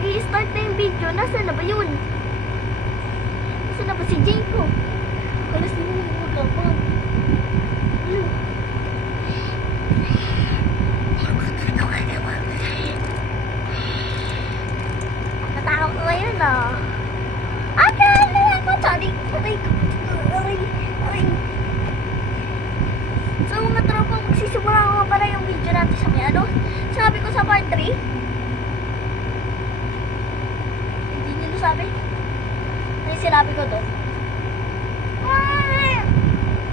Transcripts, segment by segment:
Mag-i-start na yung video. Nasaan na ba yun? Nasaan na ba si Jayco? Alas na yung magkapag. Natakot ko ngayon ah. Akala ako, sorry. Aray. So mga tropa, magsisimula ko pala yung video natin sa may ano. Sabi ko sa part 3. Hindi nyo sabi? Ano yung sinabi ko doon?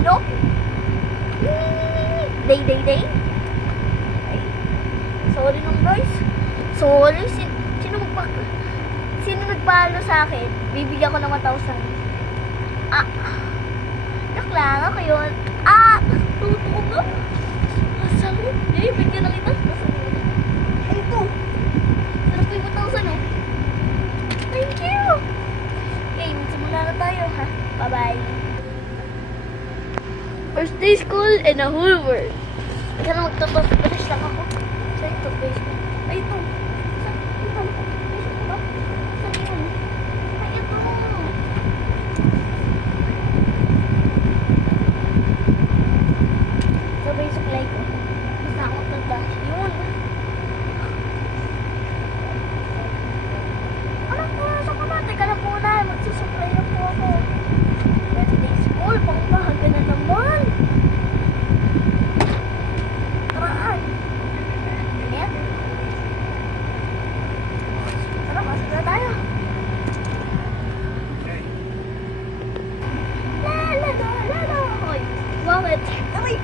Ano? Day. Okay. Sorry nung guys. Sorry. Sino nagpalo sa akin? Bibigyan ko ng 1,000. Joke lang ako yun. Tuto ko. Asal mo? Bigyan na kita. Ay, ito. Sarap ko yung 1,000 oh. Thank you. Okay, magsimula na tayo ha. Bye-bye. First day school in a whole world. Kaya na magtututbrush lang ako. Saan yung toothbrush ko? Ay, ito. Saan ito? Ito ba? Saan yun? Ay, ito. Sabay suklay ko. Basta ako toothbrush. Yun. Anak ko, nasa ka na? Teka na muna. Magsusuklay na po ako. First day school. Pangbahaga na naman. Taraan. Ayan. Tara, pasok na tayo. Lala. Hoy, bakit? Aray.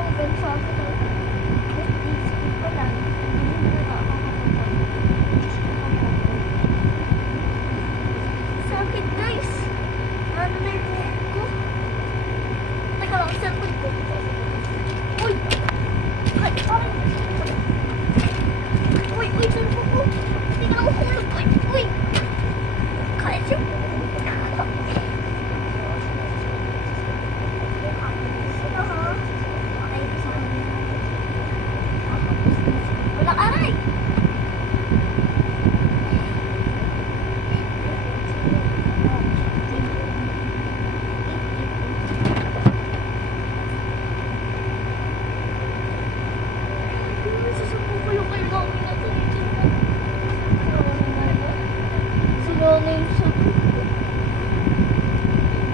Ang gansa ako to. Isip ko lang. Sakit guys. Ano na yung buhok ko? Teka lang, cellphone ko. Uy! Ay! Uy, cellphone ko. Hindi ka na mahulog. Uy! Kaya siya. Sino ha? Okay, kasama niya. Wala aray! Susuko ko yung kay mami na ito. Sino na yung sabi?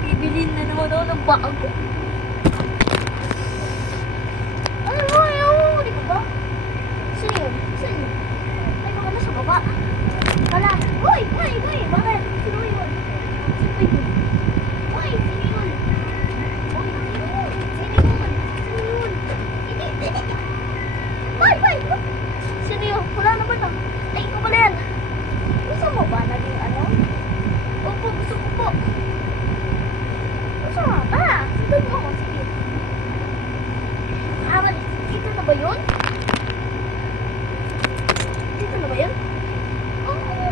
Bibilin na naman ako ng bago. Ayaw, di ko ba? Sino yun? Saan yun? Ay, baka nasa baba. Kala, uy, bakit? Sino yun? Sino yun? Uy, sino yun? Uy, sino yun? Ay! Sino yun? Wala naman ah. Ay, ikaw pala yan. Gusto mo ba naging ano? Opo, gusto ko po. Gusto mo ba? Sundan mo ako, sige. Dito na ba yun? Dito na ba yun? Oo.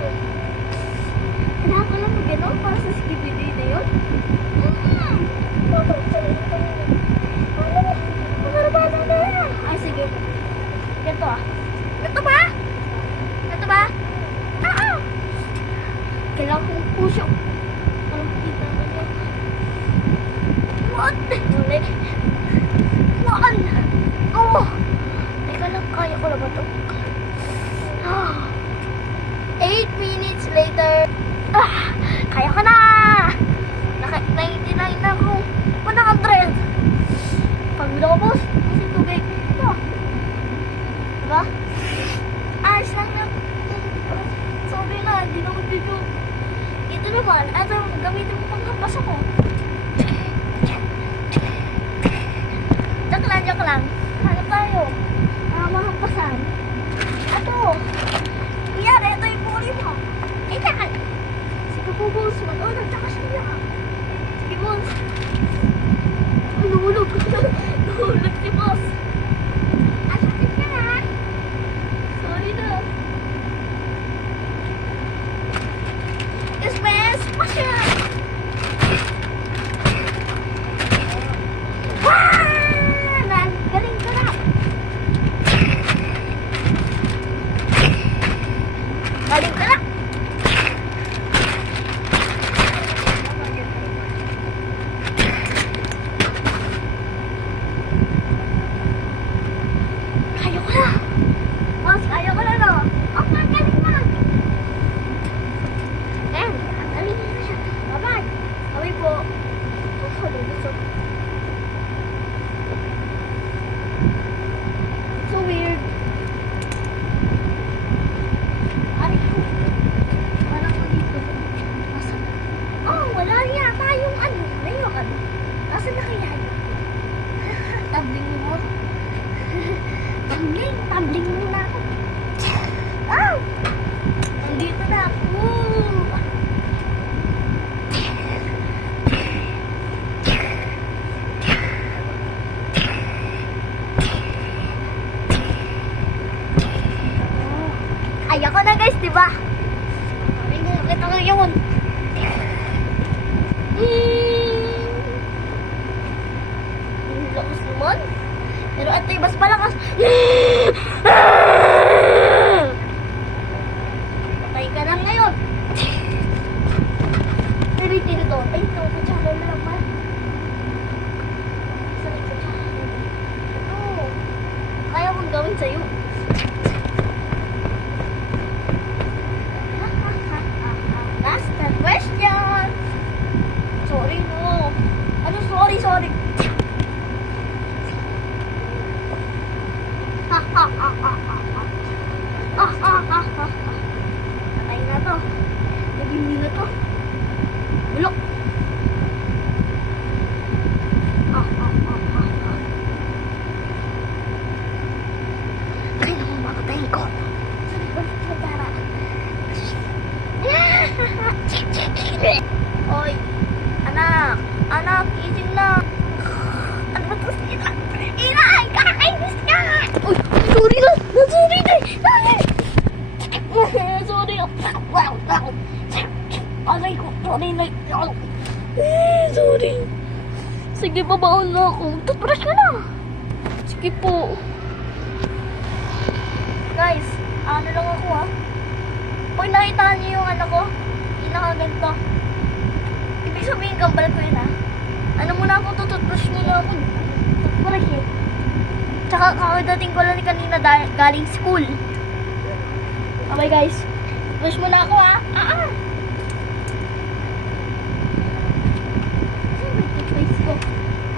Kailangan ko lang mag-ganon para sa skibidi na yun? Magarabada na yan. Ay, sige. Ganito ah. Ganito ba? Kailangan kong puso. Parang kita naman yun. What? Saan? Oh! Teka lang, kaya ko na ba ito? 8 minutes later. Kaya ko na! Naka-99 na ako. 100! Pagod ako, boss. Kasi tubig. Ito. Diba? Ayos lang na. Sorry na, hindi na mag-video. Ito naman, gamitin mo pang hampas ako. Joke lang. Hanap tayo. Mahampasan. Ito. Kuya, ito yung puli mo. Ikan. Sige po, boss. Mag-ulag, tsaka siya. Sige, boss. Nahulog. Nahulog si boss. Lingon na ako. Ah! Nandito na ako. Kaya ko na guys, diba? Ito ko yun. Lakas naman. Pero ito yung mas malakas. Patay ka lang ngayon. Pero yung dito. Ay, ito. Kutsara na lang man. Saan yung kutsara? Ito. Kaya mong gawin sa'yo. Last question. Sorry, no. Ano, sorry. Patay na to. Nagindi na to. Bulok. Kaya naman makatayin ko. Oy, anak, ising na. Ano ba ito? Inay, kakainis ka! Uy, sorry na! Sorry na! Sorry. Aray ko, sorry na. Sorry. Sige, babaon na ako. Toothbrush ka na. Sige po. Guys, ano lang ako ha. Pag nakita niyo yung anak ko, inakaganto. Ibig sabihin, kambal ko yun ha. Ano muna ako, tututbrush muna ako. Tutbrush eh. Tsaka kakadating ko lang kanina galing school. Okay guys, brush muna ako ha. Toothpaste ko.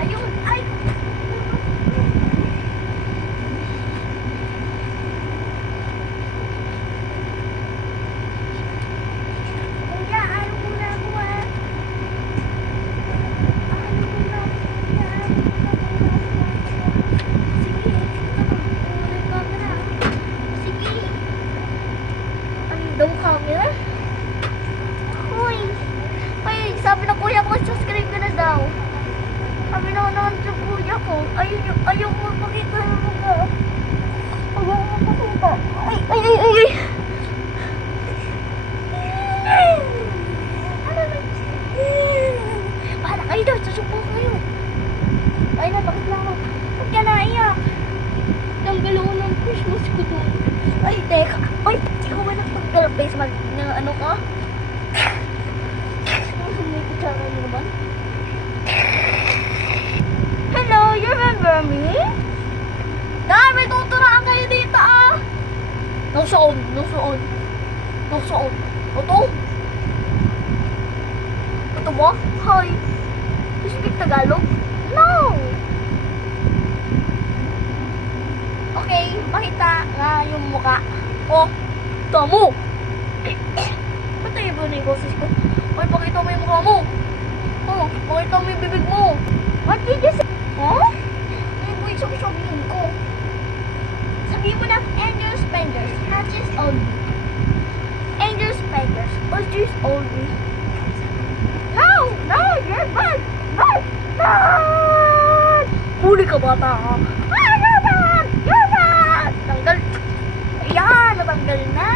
Ayun, ay! Kuya, ano muna ako ha. Daw camera? Uy! Ay, sabi ng kuya ko, subscribe ka na daw. Sabi naman sa kuya ko, ayaw mo makita ng mga. Ayaw mo makita. Ay! Para kayo daw, susupo kayo. Ay, bakit lang ako? Ba't ka naiyak? Tanggal ako ng Christmas ko doon. Ay, teka. Ay, di ko ba nagtanggal face mag na ano ka? May kutsara niyo naman. Hello, you remember me? Dahil may tuturaan kayo dito ah! Nasaan? Ito? Ito ba? Hi. You speak Tagalog? No! Okay, pakita nga yung mukha. Oh, tamo! Patay ba na yung boses ko? Okay, pakita mo yung mukha mo. Oh, pakita mo yung bibig mo. What did you say? Huh? Hindi mo yung sabihin ko. Sabihin mo na, Angels Spenders, hatches only. Angels Spenders, hatches only. No! You're bad! No! Huli ka bata ka. You're bad! Tanggal. Ayan, natanggal na.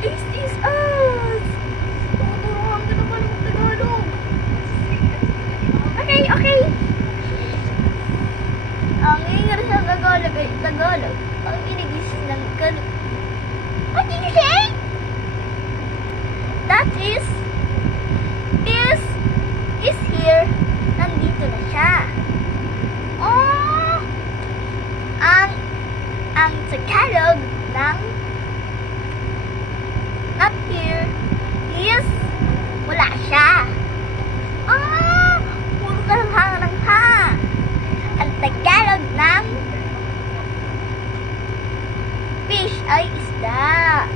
This is us. Tuturuan ka naman ng Tagalog. Okay. Ang ingat sa Tagalog ay Tagalog. Ang inigis ng Tagalog. What did you say? That is here. Nandito na siya. Oh! Ang Tagalog ng not here is wala siya. Puro ka ng ha. Ang Tagalog ng fish ay isda.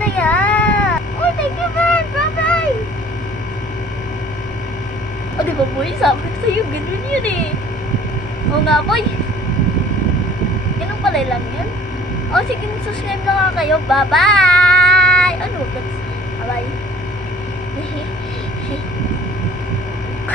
na yan. Oh, thank you, man. Bye-bye. O, di ba, boy? Sabi ko sa'yo, ganun yun eh. Oo nga, boy. Ganun pala lang yun. O, sige, subscribe na nga kayo. Bye-bye!